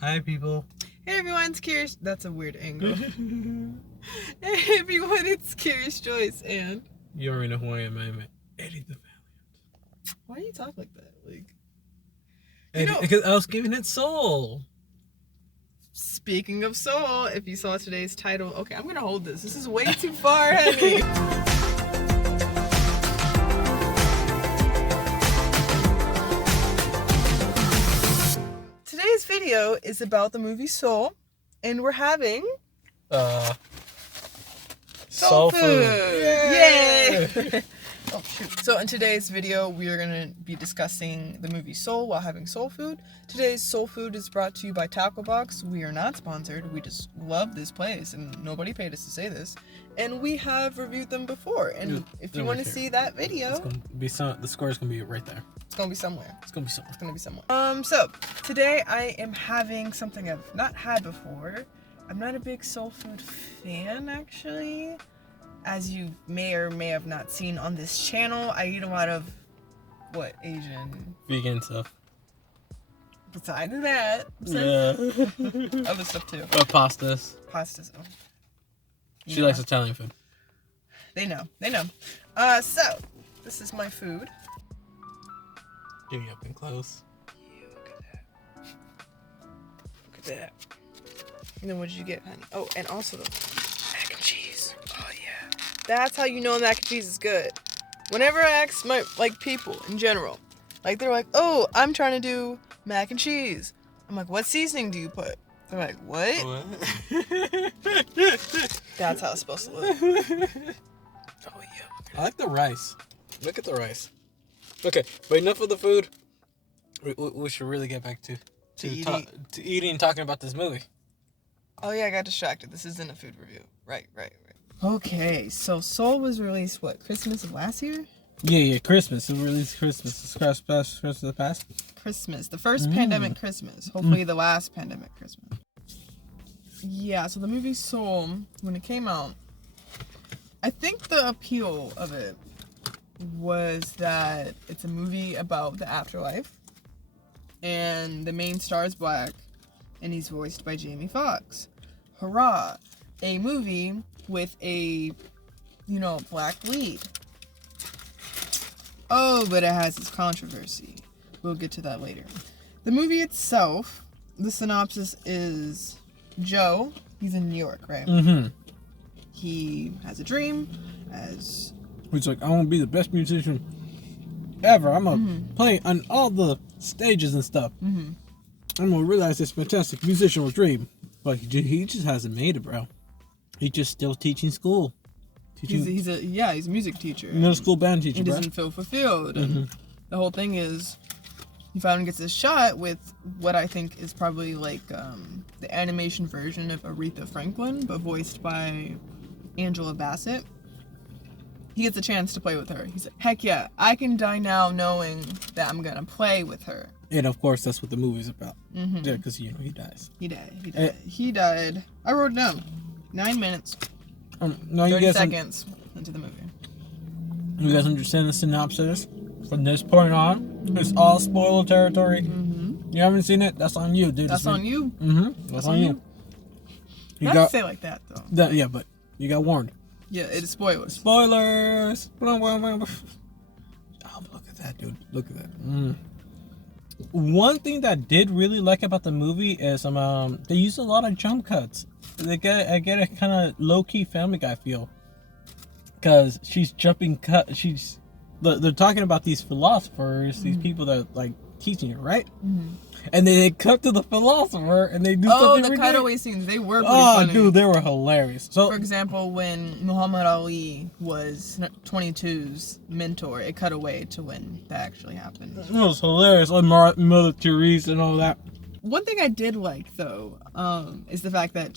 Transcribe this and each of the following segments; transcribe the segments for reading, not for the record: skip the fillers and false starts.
Hi, people. Hey everyone, it's Curious. That's a weird angle. Hey everyone, it's Curious Joyce, and You already know who I am. I'm Eddie the Valiant. why do you talk like that? Because I was giving it soul. Speaking of soul, if you saw today's title, okay, I'm gonna hold this. This is way too far, honey. Today's video is about the movie Soul, and we're having soul food. Yay! Oh shoot. So in today's video, we are going to be discussing the movie Soul while having soul food. Today's soul food is brought to you by Taco Box. We are not sponsored. We just love this place and nobody paid us to say this. And we have reviewed them before. And if you want to see that video, it's gonna be the score is going to be right there. It's going to be somewhere. It's going to be somewhere. It's going to be somewhere. So today I am having something I've not had before. I'm not a big soul food fan, actually. As you may or may have not seen on this channel, I eat a lot of, Asian? Vegan stuff. Besides that. Yeah. Other stuff too. Pastas. Pastas. Oh. She likes Italian food. They know. So, this is my food. Give me up and close. Yeah, look at that. And then what did you get, honey? Oh, and also the mac and cheese. Oh, yeah. That's how you know mac and cheese is good. Whenever I ask my, people in general, they're like, oh, I'm trying to do mac and cheese. I'm like, what seasoning do you put? They're like, what? That's how it's supposed to look. Oh, yeah. I like the rice. Look at the rice. Okay, but enough of the food. We should really get back to eating and talking about this movie. Oh, yeah, I got distracted. This isn't a food review. Right. Okay, so Soul was released, Christmas of last year? Yeah, Christmas. It released Christmas. Christmas of the past? Christmas. The first pandemic Christmas. Hopefully the last pandemic Christmas. Yeah, so the movie Soul, when it came out, I think the appeal of it was that it's a movie about the afterlife. And the main star is black. And he's voiced by Jamie Foxx. Hurrah! A movie with a, black lead. Oh, but it has its controversy. We'll get to that later. The movie itself, the synopsis is Joe. He's in New York, right? Mm-hmm. He has a dream as... He's like, I want to be the best musician ever. I'm going to play on all the stages and stuff. Mm-hmm. I'm going to realize this fantastic musician's dream. But he just hasn't made it, bro. He's just still teaching school. He's a music teacher. Middle school band teacher, He doesn't feel fulfilled. And the whole thing is, he finally gets a shot with what I think is probably the animation version of Aretha Franklin, but voiced by Angela Bassett. He gets a chance to play with her. He's like, heck yeah, I can die now knowing that I'm going to play with her. And of course, that's what the movie's about. Mm-hmm. Yeah, because, he dies. He died. I wrote it down. 9 minutes. 30 seconds into the movie. You guys understand the synopsis? From this point on, it's all spoiler territory. Mm-hmm. You haven't seen it? That's on you, dude. That's on you? Mm-hmm. That's on you. You got to say it like that, though. Yeah, but you got warned. Yeah, it is spoilers. Spoilers! Oh, look at that, dude. Look at that. One thing that I did really like about the movie is they use a lot of jump cuts. I get a kind of low-key Family Guy feel. Because she's jumping they're talking about these philosophers, these people that teaching it, right? Mm-hmm. And they cut to the philosopher and they do something ridiculous. The cutaway scenes, they were pretty funny. Dude, they were hilarious. So, for example, when Muhammad Ali was 22's mentor, it cut away to when that actually happened. It was hilarious. Like Mother Teresa and all that. One thing I did like, though, is the fact that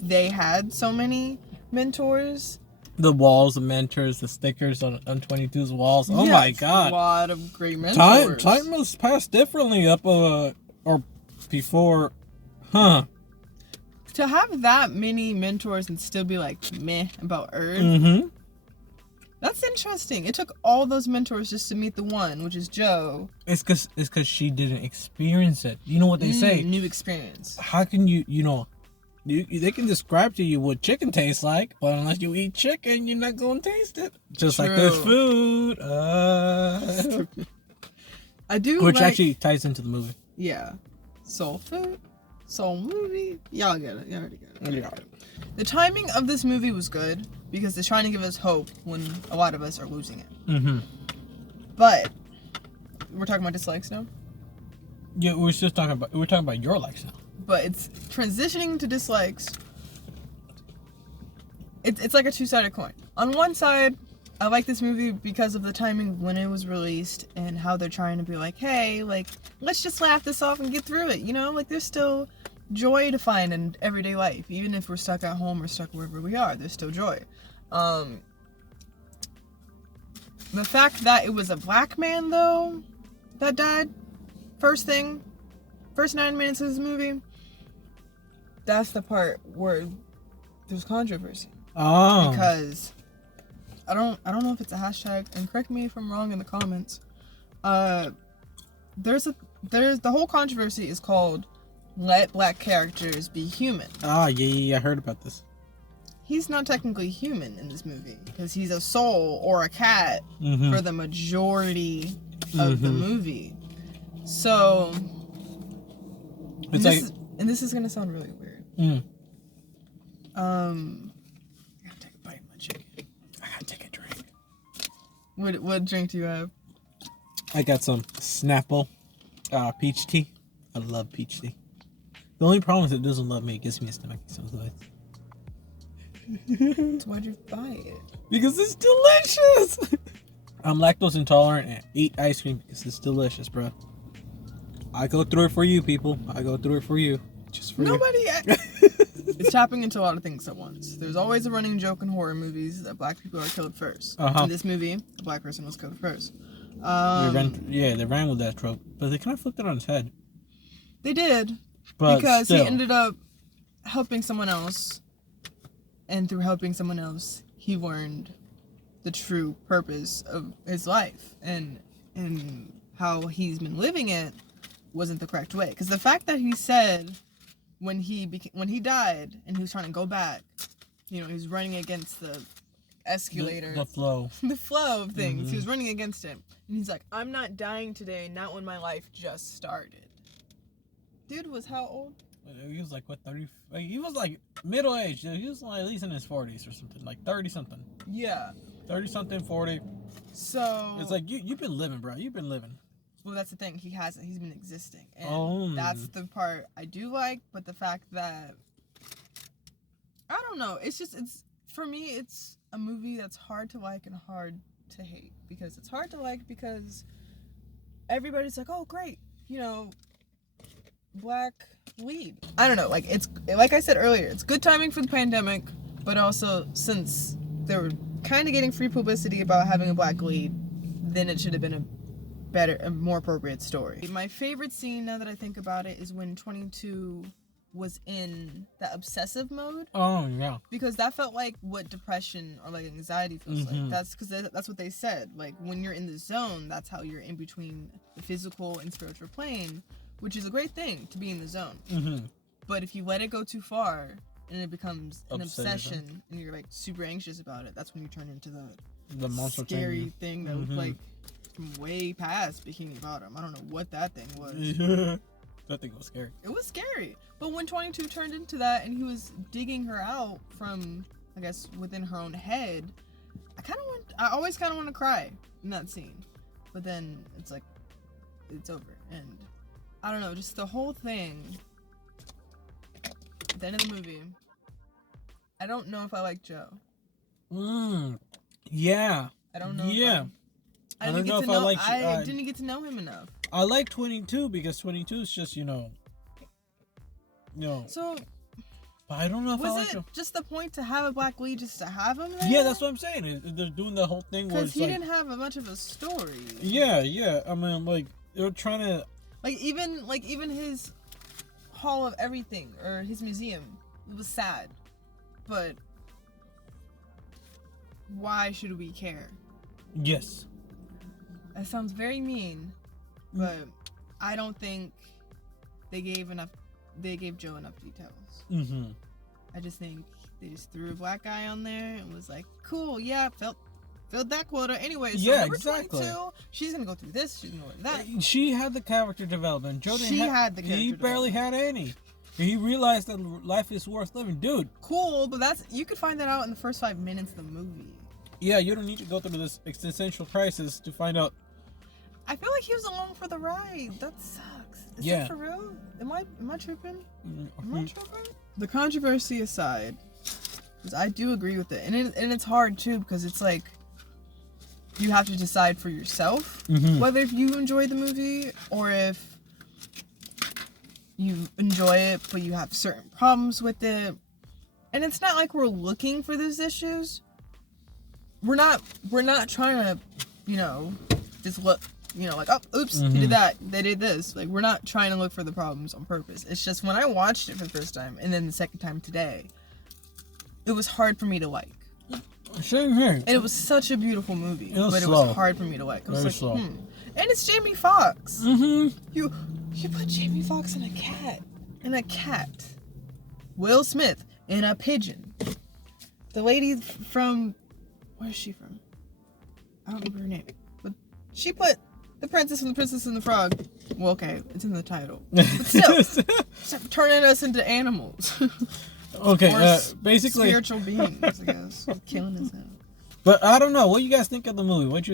they had so many mentors. The walls, the mentors, the stickers on 22's walls. Oh, my God. A lot of great mentors. Time must pass differently or before, huh? To have that many mentors and still be meh about Earth, That's interesting. It took all those mentors just to meet the one, which is Joe. It's cause she didn't experience it. You know what they say? New experience. How can they can describe to you what chicken tastes like, but unless you eat chicken, you're not gonna taste it. Just True. like this food. I do. Which actually ties into the movie. Yeah. Soul food, soul movie. Y'all get it. You already get it. Yeah. The timing of this movie was good because they're trying to give us hope when a lot of us are losing it. Mm-hmm. But we're talking about dislikes now. Yeah, we're talking about your likes now. But it's transitioning to dislikes. It's like a two-sided coin. On one side, I like this movie because of the timing when it was released and how they're trying to be like, hey, like, let's just laugh this off and get through it. You know, like, there's still joy to find in everyday life. Even if we're stuck at home or stuck wherever we are, there's still joy. The fact that it was a black man, though, that died, first 9 minutes of this movie, that's the part where there's controversy. Oh. Because I don't know if it's a hashtag, and correct me if I'm wrong in the comments. There's the whole controversy is called "Let Black Characters Be Human." Yeah, I heard about this. He's not technically human in this movie because he's a soul or a cat for the majority of the movie. So, this is gonna sound really weird. I gotta take a bite of my chicken. I gotta take a drink. What drink do you have? I got some Snapple peach tea. I love peach tea. The only problem is it doesn't love me. It gives me a stomach. So Why'd you buy it? because it's delicious. I'm lactose intolerant and eat ice cream because it's delicious, bro. I go through it for you, people. I go through it for you. Just for Nobody. you. It's tapping into a lot of things at once. There's always a running joke in horror movies that black people are killed first. In this movie, a black person was killed first. They ran with that trope, but they kind of flipped it on its head. They did, but because still. he ended up helping someone else, and through helping someone else, he learned the true purpose of his life, and how he's been living it wasn't the correct way. Because the fact that he said when he died and he was trying to go back, he was running against the escalator, the flow of things. He was running against it, and he's like, "I'm not dying today, not when my life just started." Dude was how old? He was like, what, 30? He was like middle-aged. He was like at least in his 40s or something, like 30-something. Yeah. 30-something, 40. So it's like you've been living, bro. You've been living. Well, that's the thing. He hasn't. He's been existing, and that's the part I do like. But the fact that I don't know. It's for me. It's a movie that's hard to like and hard to hate, because it's hard to like because everybody's like, "Oh, great, black lead." I don't know. Like, it's like I said earlier, it's good timing for the pandemic, but also since they were kind of getting free publicity about having a black lead, then it should have been a more appropriate story. My favorite scene, now that I think about it, is when 22 was in that obsessive mode. Oh, yeah. Because that felt like what depression or like anxiety feels like. That's because that's what they said. Like, when you're in the zone, that's how you're in between the physical and spiritual plane, which is a great thing, to be in the zone. But if you let it go too far and it becomes an obsession and you're like super anxious about it, that's when you turn into the monster scary thing that was like from way past Bikini Bottom. I don't know what that thing was. That thing was scary. It was scary. But when 22 turned into that and he was digging her out from, I guess, within her own head, I always kind of want to cry in that scene. But then it's like, it's over. And I don't know, just the whole thing. At the end of the movie, I don't know if I like Joe. Yeah. I don't know. Yeah. I didn't get to know him enough. I like 22 because 22 is just, So, but I don't know if I like was it him. just the point to have a black lead just to have him there? Yeah, that's what I'm saying. They're doing the whole thing where because it's he like, didn't have much of a story. Yeah. I mean, like, they're trying to even his Hall of Everything or his museum, it was sad, but why should we care? Yes. That sounds very mean, but I don't think they gave Joe enough details. Mm-hmm. I just think they just threw a black guy on there and was like, cool, yeah, filled that quota. Anyway, so yeah, number exactly. 22, she's gonna go through this, she's gonna go through that. She had the character development. Joe didn't had the character He barely had any. He realized that life is worth living. Dude. Cool, but you could find that out in the first 5 minutes of the movie. Yeah, you don't need to go through this existential crisis to find out. I feel like he was along for the ride. That sucks. Is that for real? Am I tripping? Am I tripping? The controversy aside, because I do agree with it, and it's hard too because it's like you have to decide for yourself whether if you enjoy the movie or if you enjoy it but you have certain problems with it. And it's not like we're looking for those issues. We're not trying to, just look, like, oh, oops, he did that, they did this. Like, we're not trying to look for the problems on purpose. It's just when I watched it for the first time and then the second time today, it was hard for me to like. Same here. And it was such a beautiful movie, it was hard for me to like. It was very like, slow. And it's Jamie Foxx. Mm-hmm. You put Jamie Foxx in a cat. Will Smith in a pigeon. The lady from, where is she from? I don't remember her name. But she put the Princess and the Princess and the Frog. Well, okay, it's in the title. But still, stop turning us into animals. Okay, basically spiritual beings, I guess. Killing us out. But I don't know. What do you guys think of the movie? Did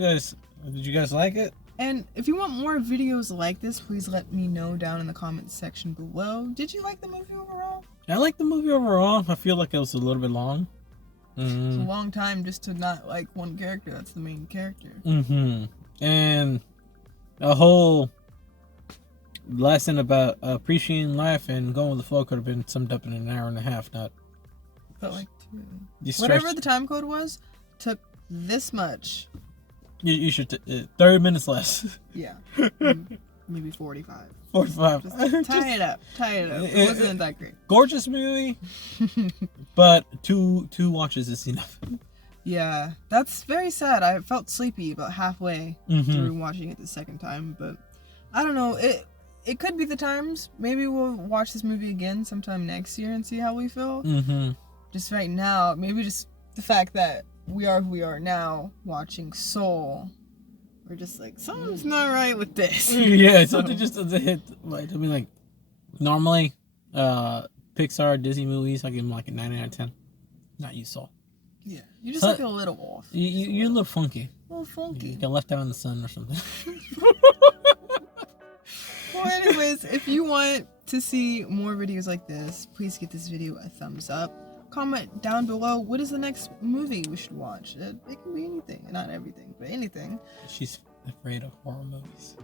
you guys like it? And if you want more videos like this, please let me know down in the comments section below. Did you like the movie overall? I like the movie overall. I feel like it was a little bit long. It's a long time just to not like one character. That's the main character. And a whole lesson about appreciating life and going with the flow could have been summed up in an hour and a half. Not. But like whatever the time code was, took this much. You should 30 minutes less. Yeah. Maybe 45. 45. Just tie it up. It wasn't that great. Gorgeous movie, but two watches is enough. Yeah, that's very sad. I felt sleepy about halfway through watching it the second time, but I don't know. It could be the times. Maybe we'll watch this movie again sometime next year and see how we feel. Just right now, maybe just the fact that we are who we are now, watching Soul. We're just like, something's not right with this. Yeah, something just doesn't hit. Like, I mean, like, normally, Pixar, Disney movies, I give them like a 9 out of 10. Not you, Soul. Yeah, you just look a little off. You're a little funky. A little funky. You got left out in the sun or something. Well, anyways, if you want to see more videos like this, please give this video a thumbs up. Comment down below what is the next movie we should watch. It can be anything, not everything, but anything. She's afraid of horror movies.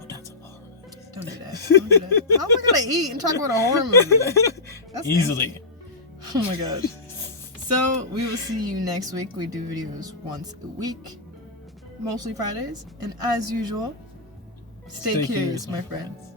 Put down some horror movies. Don't do that. How am I gonna eat and talk about a horror movie? That's easily. Nasty. Oh my god. So we will see you next week. We do videos once a week, mostly Fridays, and as usual, stay curious, my friends.